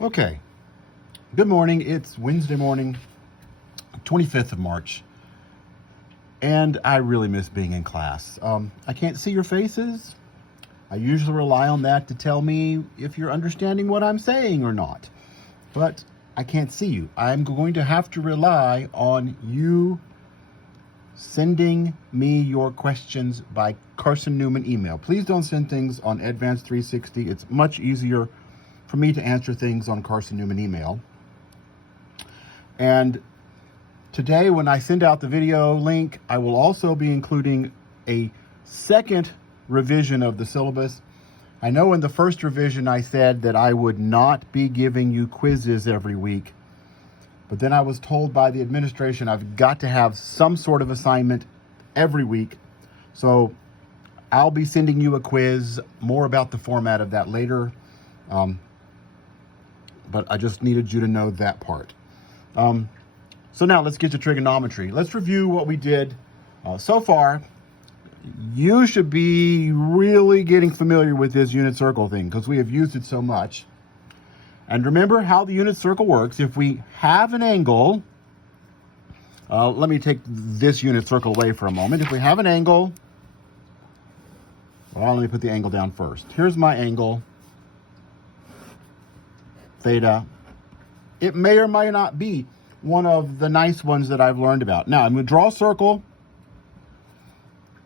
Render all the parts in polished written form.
Okay, good morning. It's Wednesday morning, 25th of March, and I really miss being in class. I can't see your faces. I usually rely on that to tell me if you're understanding what I'm saying or not, but I can't see you. I'm going to have to rely on you sending me your questions by Carson-Newman email. Please don't send things on Advanced 360. It's much easier for me to answer things on Carson-Newman email. And today, when I send out the video link, I will also be including a second revision of the syllabus. I know in the first revision I said that I would not be giving you quizzes every week, but then I was told by the administration I've got to have some sort of assignment every week. So I'll be sending you a quiz, more about the format of that later. But I just needed you to know that part. So now let's get to trigonometry. Let's review what we did so far. You should be really getting familiar with this unit circle thing because we have used it so much. And remember how the unit circle works. If we have an angle, let me take this unit circle away for a moment. If we have an angle, well, let me put the angle down first. Here's my angle, theta. It may or may not be one of the nice ones that I've learned about. Now, I'm going to draw a circle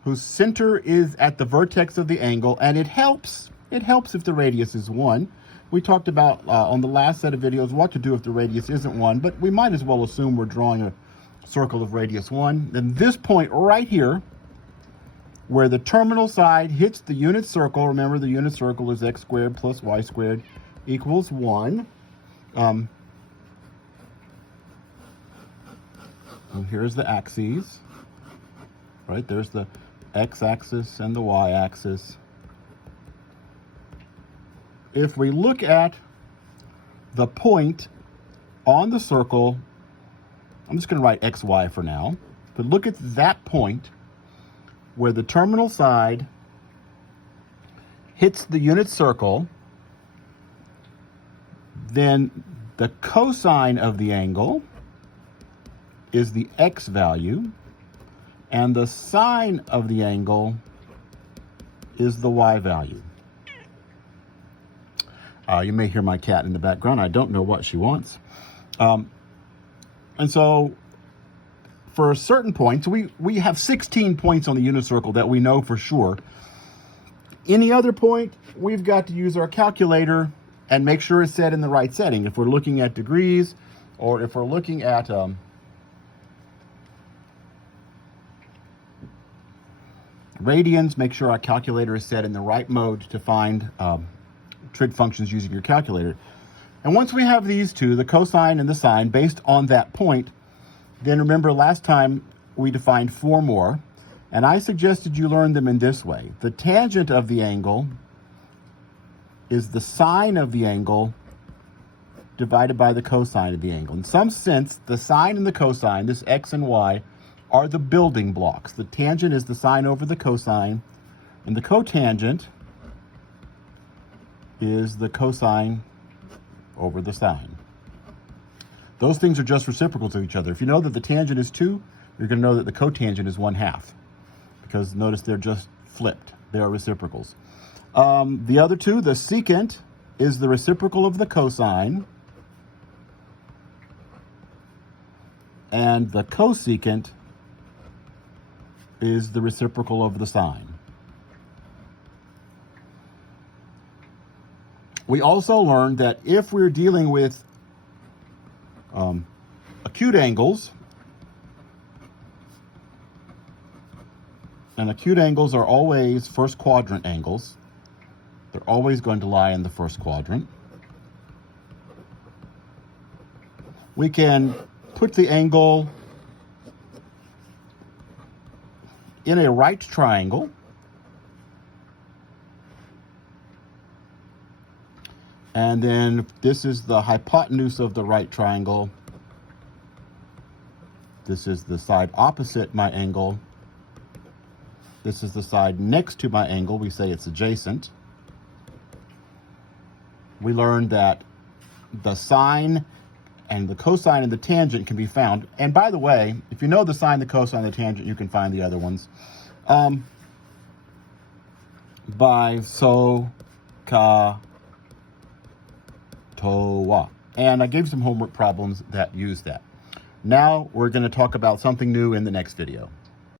whose center is at the vertex of the angle, and it helps. It helps if the radius is 1. We talked about on the last set of videos what to do if the radius isn't 1, but we might as well assume we're drawing a circle of radius 1. Then this point right here, where the terminal side hits the unit circle, remember the unit circle is x squared plus y squared equals 1. And here's the axes, right? There's the x-axis and the y-axis. If we look at the point on the circle, I'm just going to write xy for now, but look at that point where the terminal side hits the unit circle, then the cosine of the angle is the x value, and the sine of the angle is the y value. You may hear my cat in the background. I don't know what she wants. And so for certain points, we have 16 points on the unit circle that we know for sure. Any other point, we've got to use our calculator and make sure it's set in the right setting. If we're looking at degrees, or if we're looking at radians, make sure our calculator is set in the right mode to find trig functions using your calculator. And once we have these two, the cosine and the sine, based on that point, then remember last time we defined 4 more, and I suggested you learn them in this way. The tangent of the angle is the sine of the angle divided by the cosine of the angle. In some sense, the sine and the cosine, this x and y, are the building blocks. The tangent is the sine over the cosine, and the cotangent is the cosine over the sine. Those things are just reciprocal to each other. If you know that the tangent is 2, you're going to know that the cotangent is 1/2, because notice they're just flipped. They are reciprocals. The other two, the secant is the reciprocal of the cosine, and the cosecant is the reciprocal of the sine. We also learned that if we're dealing with acute angles, and acute angles are always first quadrant angles, they're always going to lie in the first quadrant. We can put the angle in a right triangle, and then if this is the hypotenuse of the right triangle, this is the side opposite my angle, this is the side next to my angle, we say it's adjacent. We learned that the sine and the cosine and the tangent can be found. And by the way, if you know the sine, the cosine, the tangent, you can find the other ones. By so, ka, to, wa. And I gave some homework problems that use that. Now we're going to talk about something new in the next video.